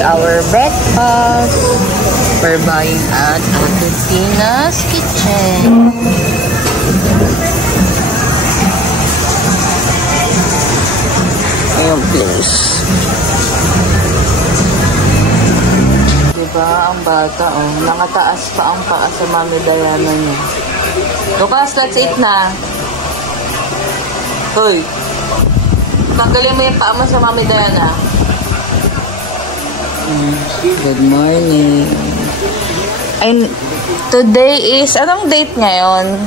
our breakfast. We're buying at Ate Tina's Kitchen. Ayan, please. Diba, ang bata, oh. Nakataas pa ang paa sa Mami Diana niya. Lucas, let's eat na. Hoy. Tanggalin mo yung paa mo sa Mami Diana. Good morning. And today is, anong date ngayon?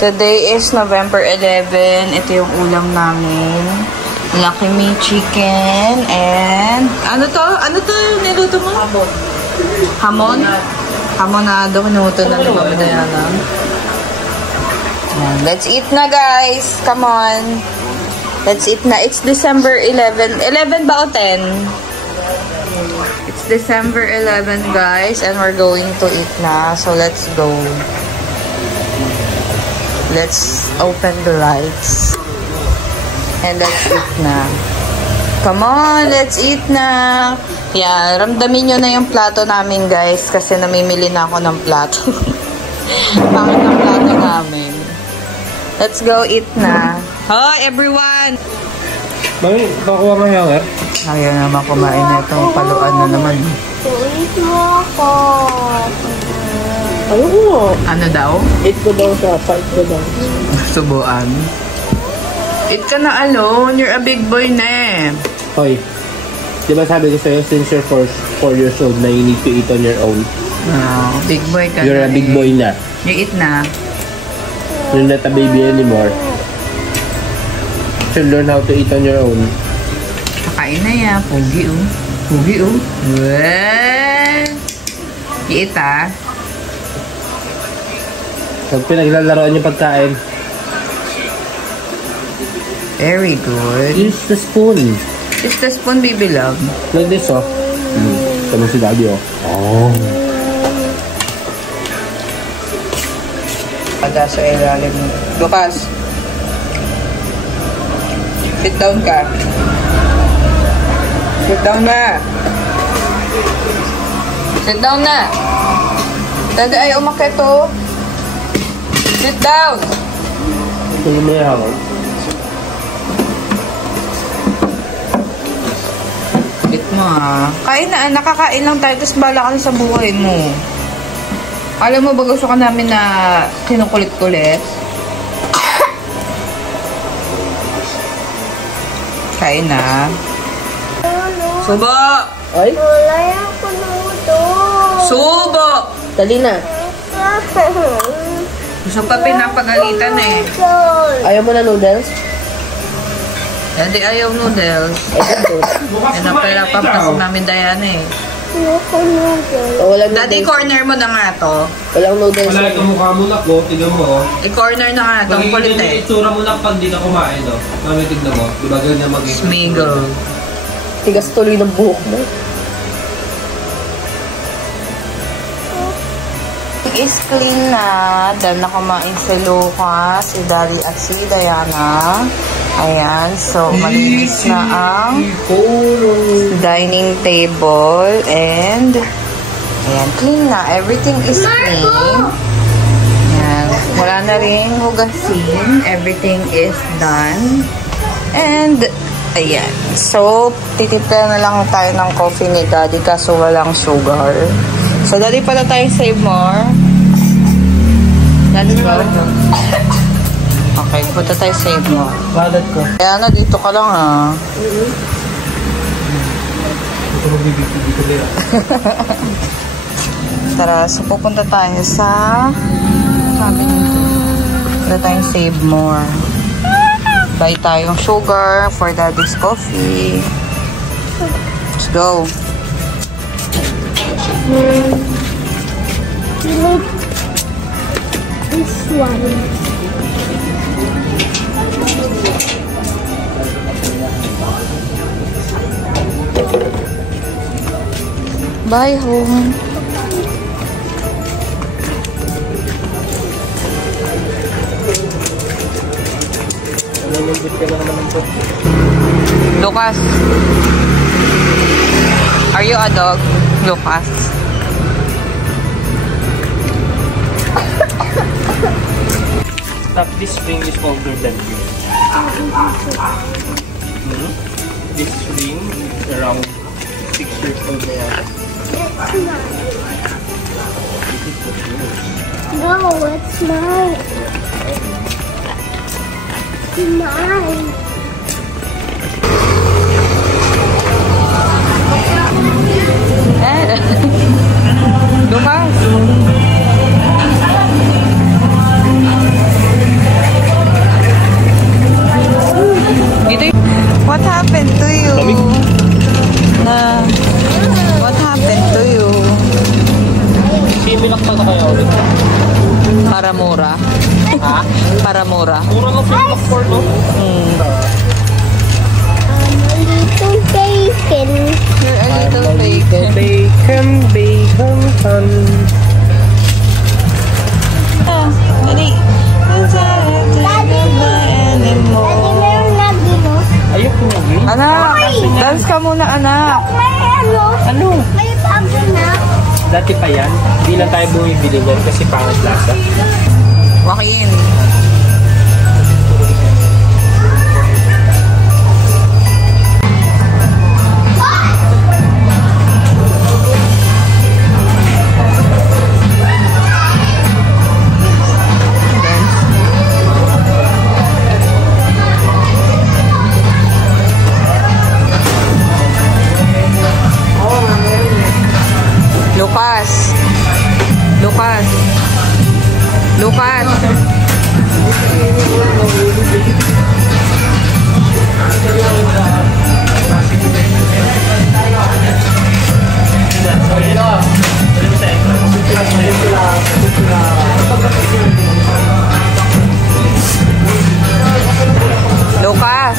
Today is November 11. Ito yung ulam namin. Lucky Me chicken and ano to? Ano to yung niluto mo? Hamon. Hamon? Hamonado. Kinuto na ni Mami Diana. Let's eat na, guys. Come on. Let's eat na. It's December 11. 11 ba o 10? It's December 11, guys. And we're going to eat na. So, let's go. Let's open the lights. And let's eat na. Come on, let's eat na. Yan, ramdamin nyo na yung plato namin, guys. Kasi namimili na ako ng plato. Pangit ang plato namin. Let's go eat na. Hi, everyone! Bakit? Bakuha mo yung eh? Ayaw naman kumain na itong paluan na naman. Eat mo ako. Ano mo? Ano daw? Eat ko daw sa fight ko daw. Subuan. Eat ka na alone. You're a big boy na eh. Hoy. Di ba sabi ko sa'yo, since you're 4 years old na you need to eat on your own? No, big boy ka You're na a big eh. boy na. You eat na. You're not a baby anymore. You should learn how to eat on your own. Kakain na yan. Pugi oh. Pugi oh. Well, eat ah. Pag pinaglalaroan yung pagkain. Very good. Use the spoon. Use the spoon, baby love. Like this, oh. Tama si Daddy, oh. Oh. Ada sa ilalim mo. Lucas. Sit down ka. Sit down na. Sit down na. Dada ay umakit, oh. Sit down. Ito mo yan, oh. Bit mo ah. Kain na, nakakain lang tayo, tapos bala ka na sa buhay mo. Alam mo ba gusto ka namin na kinukulit-kulit? Kain na. Subo! Ay? Wala ako nudo. Subo! Dali na. Gusto pa pinapagalitan eh. Ayaw mo na noodles? Hindi ayaw noodles. Pinapapapasok namin Diana eh. Ayoko noodles. O, walang Daddy, noodles. corner mo na nga to. Walang noodles. Wala yung mukha mo na ko, tignan mo, oh. I-corner na nga to. Ang kulit Magiging yung eh. itsura mo na pag di ka kumain, oh. Mami, tignan mo. Diba ganyan magiging? Smiggle. Tigas tuloy ng buhok mo. Is clean na. Dahil na kumain si Lucas, si Daddy at si Diana. Ayan. So, malinis na ang dining table. And, ayan, clean na. Everything is clean. Ayan. Wala na rin hugasin. Everything is done. And, ayan. So, titipla na lang tayo ng coffee ni Daddy kaso walang sugar. So, Daddy, pala tayong save more. Daddy, ba? Okay, punta tayo save more. Wallet ko. Kaya na, dito ka lang ah. Ito magbibigay dito nila. Tara, so pupunta tayo sa sabi nito. Punta tayong save more. Buy tayong sugar for Daddy's coffee. Let's go. This one. Bye home. Lucas. you a dog, Lucas? Stop, this ring is older than you. This ring is around 6 years old now. No, it's mine. It's mine. Lucas. What happened to you? Na, what happened to you? Similak pa na kayo ulit. Para mura. Ha? Para mura. Mura ka similak for, no? A little bacon. You're a little bacon. Bacon, fun. Daddy. Daddy, meron lagi, no? Ayok mo naging? Anak, dance ka muna, anak. May ano? Ano? May bago na. Dati pa yan. Di lang tayo bumibili yan kasi pangit lasa. Joaquin. Lucas. Lucas. Lucas. Lucas.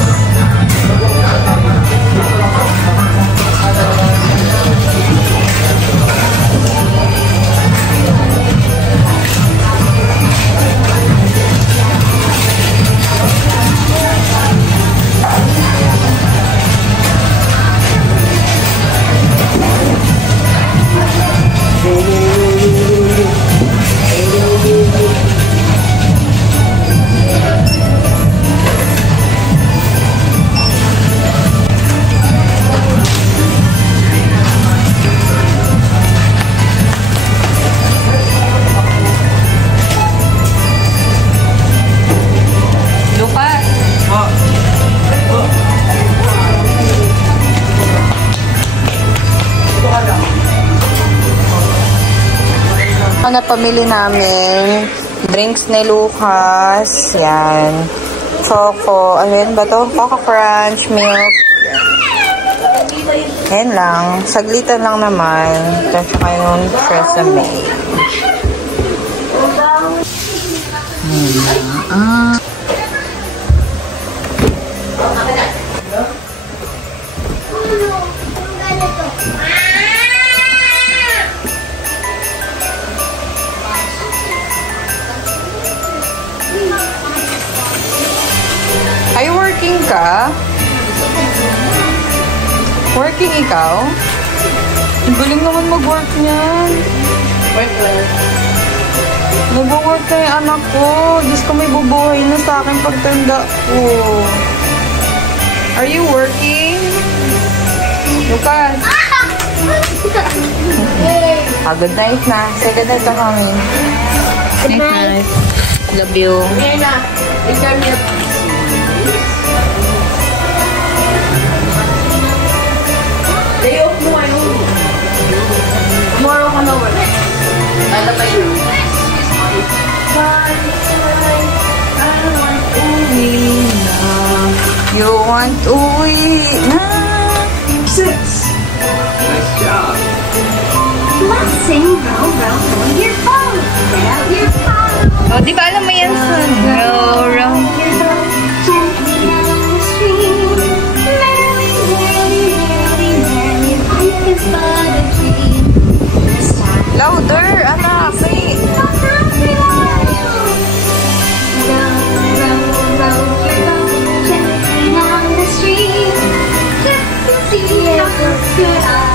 Na pamili namin drinks ni Lucas, yan, choco, ano yun ba to? Coco Crunch, milk, yan lang, saglitan lang naman, tapos yung Tresemme. Ay, working ka? Working ikaw? Ang galing naman mag-work niyan. Nag-work na yung anak ko. Diyos ko, may bubuhay na sa akin pagtanda ko. Are you working? Lucas? Good night na. Say good night to mommy. Good night. Love you. Day off mo ngayon. Tomorrow ka na wala. Lala pa yun. You want uwi na. 6. Nice job. Let's sing Row Row on your phone. Get out your phone. Oh, di ba alam mo yan sa row, row? Gently down the stream. Merrily, merrily, merrily, merrily, life is but a dream. This time. Louder, anak. Say. Row, row, row your boat gently down the stream. Just to see how good I